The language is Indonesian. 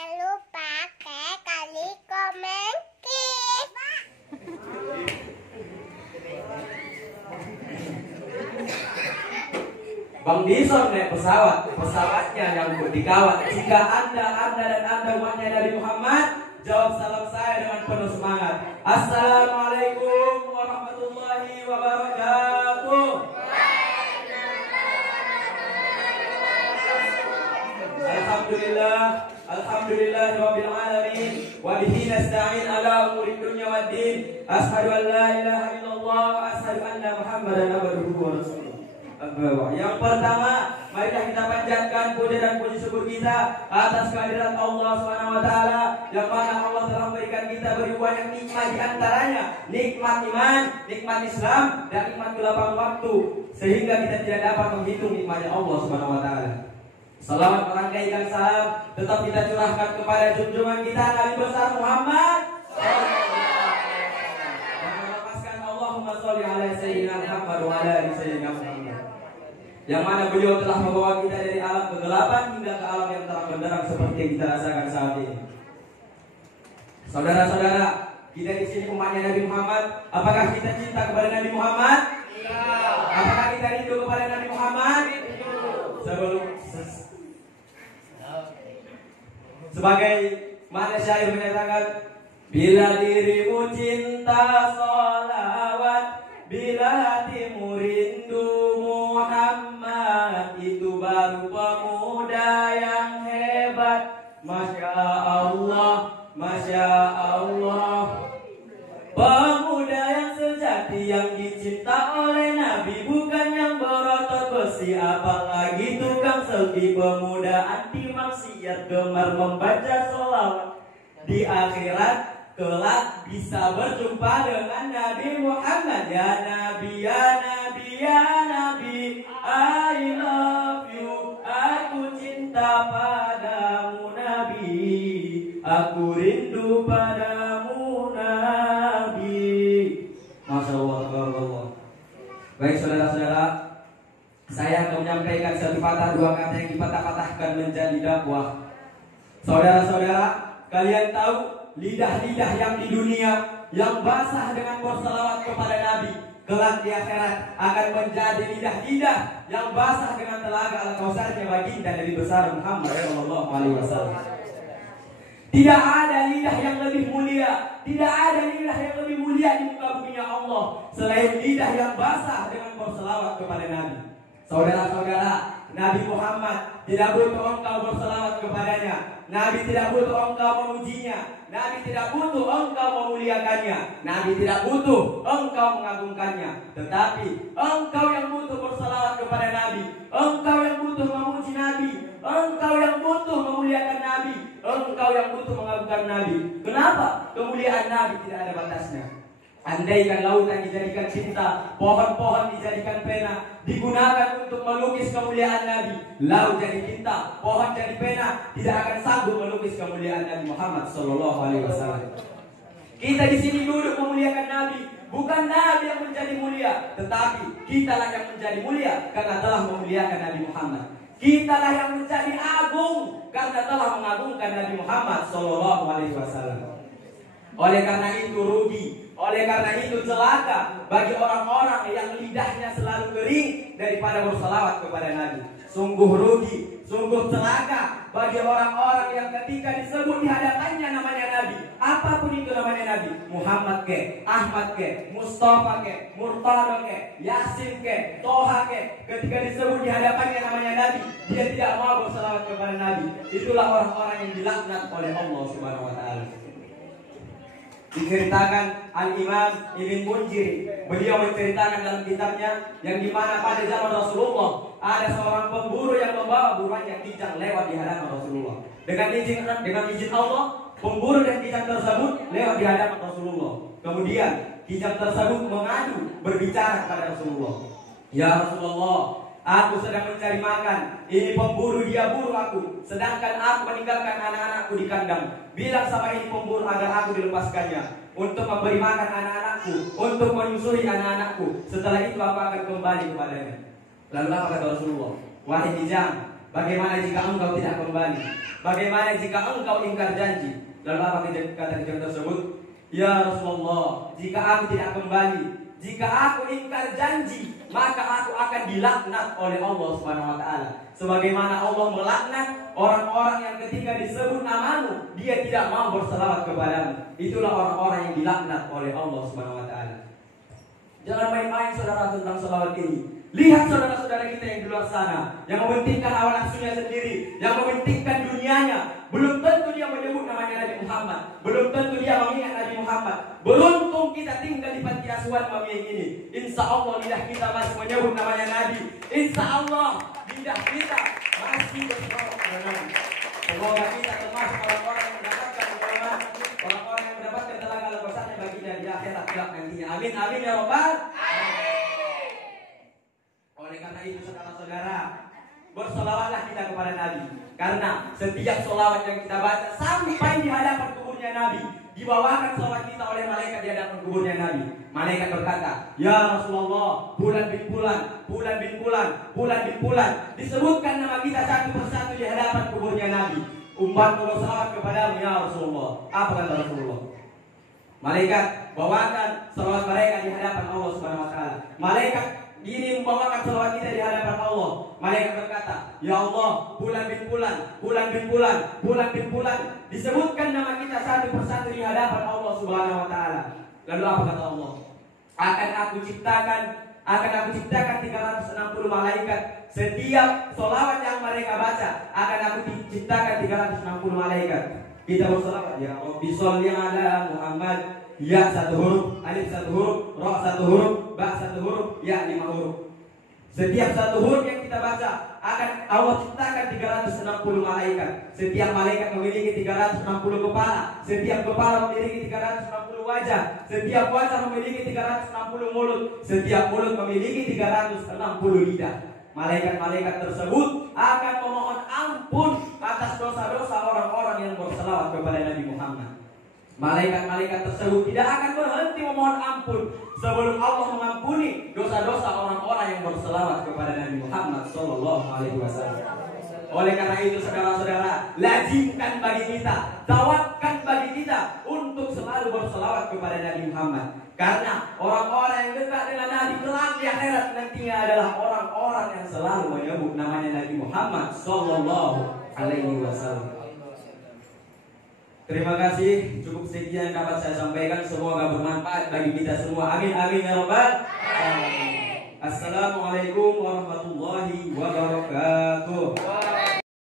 lupa kali komen klik. Bang Dison naik pesawatnya yang dikawat. Jika anda dan umatnya Nabi Muhammad, jawab salam saya dengan penuh semangat. Assalamualaikum warahmatullahi wabarakatuh. Alhamdulillah rabbil alamin wa bihi nasta'in ala umuri dunya waddin. Asyhadu an la ilaha illallah wa asyhadu anna Muhammadan abduhu wa rasuluh. Yang pertama, marilah kita panjatkan puja dan puji syukur kita atas kehadiran Allah Subhanahu wa taala, yang mana Allah telah memberikan kita banyak nikmat, di antaranya nikmat iman, nikmat Islam, dan nikmat kelapang waktu, sehingga kita tidak dapat menghitung nikmatnya Allah Subhanahu wa taala. Salawat merangkaikan salam tetap kita curahkan kepada junjungan kita Nabi besar Muhammad. Dan melepaskan Allahumma sholli ala sayyidina Muhammad wa ala ali sayyidina Muhammad, yang mana beliau telah membawa kita dari alam kegelapan hingga ke alam yang terang benderang seperti yang kita rasakan saat ini. Saudara-saudara, kita di sini umatnya Nabi Muhammad. Apakah kita cinta kepada Nabi Muhammad? Iya. Apakah kita rindu kepada Nabi Muhammad? Sebagai mana syair menyatakan, bila dirimu cinta sholawat, bila hatimu rindu Muhammad, itu baru pemuda yang hebat. Masya Allah, Masya Allah. Pemuda yang sejati, yang dicinta oleh Nabi, bukan yang berotot besi, apalagi tukang selfie. Pemuda anti maksiat, gemar membaca sholawat. Di akhirat kelak bisa berjumpa dengan Nabi Muhammad. Ya Nabi, ya Nabi, ya Nabi, I love you. Aku cinta padamu Nabi, aku rindu padamu Nabi. Masya Allah, Allah. Baik saudara-saudara, saya akan menyampaikan satu patah dua kata yang dipatah-patahkan menjadi dakwah. Saudara-saudara, kalian tahu lidah-lidah yang di dunia yang basah dengan berselawat kepada Nabi, kelak di akhirat akan menjadi lidah-lidah yang basah dengan telaga Al-Kautsarnya baginda Nabi besar Muhammad sallallahu alaihi wasallam. Tidak ada lidah yang lebih mulia, tidak ada lidah yang lebih mulia di muka bumi Allah selain lidah yang basah dengan berselawat kepada Nabi. Saudara-saudara, Nabi Muhammad tidak butuh engkau berselawat kepadanya. Nabi tidak butuh engkau memujinya. Nabi tidak butuh engkau memuliakannya. Nabi tidak butuh engkau mengagungkannya. Tetapi engkau yang butuh berselawat kepada Nabi, engkau yang butuh memuji Nabi, engkau yang butuh memuliakan Nabi, engkau yang butuh mengagungkan Nabi. Kenapa? Kemuliaan Nabi tidak ada batasnya. Andaikan lautan dijadikan cinta, pohon-pohon dijadikan pena, digunakan untuk melukis kemuliaan Nabi, laut jadi cinta, pohon jadi pena, tidak akan sanggup melukis kemuliaan Nabi Muhammad sallallahu alaihi wasallam. Kita di sini duduk memuliakan Nabi, bukan Nabi yang menjadi mulia, tetapi kitalah yang menjadi mulia karena telah memuliakan Nabi Muhammad. Kitalah yang menjadi agung karena telah mengagungkan Nabi Muhammad sallallahu alaihi wasallam. Oleh karena itu rugi, oleh karena itu celaka bagi orang-orang yang lidahnya selalu kering daripada berselawat kepada Nabi. Sungguh rugi, sungguh celaka bagi orang-orang yang ketika disebut di hadapannya namanya Nabi, apapun itu namanya Nabi, Muhammad ke, Ahmad ke, Mustafa ke, Murtada ke, Yasin ke, Toha ke, ketika disebut di hadapannya namanya Nabi, dia tidak mau berselawat kepada Nabi. Itulah orang-orang yang dilaknat oleh Allah Subhanahu wa taala. Diceritakan Al-Imam Ibn Munzir, beliau menceritakan dalam kitabnya yang dimana pada zaman Rasulullah ada seorang pemburu yang membawa buruannya kijang lewat di hadapan Rasulullah. Dengan izin Allah, pemburu dan kijang tersebut lewat di hadapan Rasulullah. Kemudian kijang tersebut mengadu berbicara kepada Rasulullah. Ya Rasulullah, aku sedang mencari makan. Ini pemburu, dia buru aku, sedangkan aku meninggalkan anak-anakku di kandang. Bilang sama ini pemburu agar aku dilepaskannya untuk memberi makan anak-anakku, untuk menyusui anak-anakku. Setelah itu aku akan kembali kepadanya. Lalu apa kata Rasulullah? Wahai kijang, Bagaimana jika engkau tidak kembali? Bagaimana jika engkau ingkar janji? Lalu apa kata kejadian tersebut? Ya Rasulullah, jika aku tidak kembali, jika aku ingkar janji, maka aku akan dilaknat oleh Allah Subhanahu wa taala. Sebagaimana Allah melaknat orang-orang yang ketika disebut namamu, dia tidak mau berselawat kepadamu. Itulah orang-orang yang dilaknat oleh Allah Subhanahu wa taala. Jangan main-main saudara tentang selawat ini. Lihat saudara-saudara kita yang di luar sana, yang mementingkan hawa nafsunya sendiri, yang mementingkan dunianya. Belum tentu dia menyebut namanya Nabi Muhammad, belum tentu dia mengingat Nabi Muhammad. Beruntung kita tinggal di panti asuhan Mami ini. Insya Allah lidah kita masih menyebut namanya Nabi. Insya Allah lidah kita masih berselawat kepada Nabi. Semoga kita termasuk orang-orang yang mendapatkan keutamaan, orang-orang yang mendapatkan telaga lepasnya baginya di akhirat kelak nantinya. Amin amin ya Rabbal. Oleh karena itu saudara-saudara, bersolawatlah kita kepada Nabi. Karena setiap solawat yang kita baca sampai di hadapan kuburnya Nabi, dibawakan solawat kita oleh malaikat di hadapan kuburnya Nabi. Malaikat berkata, ya Rasulullah, bulan bin bulan, bulan bin bulan, bulan bin bulan. Disebutkan nama kita satu persatu di hadapan kuburnya Nabi. Umatku bersolawat kepadamu ya Rasulullah. Apa kata Rasulullah? Malaikat bawakan solawat mereka di hadapan Allah Subhanahu wa taala. Malaikat ini membawakan salawat kita di hadapan Allah. Malaikat berkata, ya Allah, bulan bin bulan, bulan bin bulan, bulan bin bulan. Disebutkan nama kita satu persatu di hadapan Allah Subhanahu wa taala. Lalu apa kata Allah? Akan aku ciptakan 360 malaikat. Setiap salawat yang mereka baca akan aku ciptakan 360 malaikat. Kita bersalawat, ya Rabbi sholli ala Muhammad. Ya satu huruf, alif satu huruf, ra satu huruf, ba satu huruf, ya 5 huruf. Setiap satu huruf yang kita baca akan Allah ciptakan 360 malaikat. Setiap malaikat memiliki 360 kepala. Setiap kepala memiliki 360 wajah. Setiap wajah memiliki 360 mulut. Setiap mulut memiliki 360 lidah. Malaikat-malaikat tersebut akan memohon ampun atas dosa-dosa orang-orang yang berselawat kepada Nabi Muhammad. Malaikat-malaikat tersebut tidak akan berhenti memohon ampun sebelum Allah mengampuni dosa-dosa orang-orang yang berselawat kepada Nabi Muhammad sallallahu alaihi wasallam. Oleh karena itu saudara-saudara, lazimkan bagi kita, tawakkan bagi kita untuk selalu berselawat kepada Nabi Muhammad. Karena orang-orang yang dekat dengan Nabi kelak di akhirat nantinya adalah orang-orang yang selalu menyebut namanya Nabi Muhammad sallallahu alaihi wasallam. Terima kasih, cukup sekian yang dapat saya sampaikan. Semoga bermanfaat bagi kita semua. Amin amin ya Rabbal alamin. Assalamualaikum warahmatullahi wabarakatuh.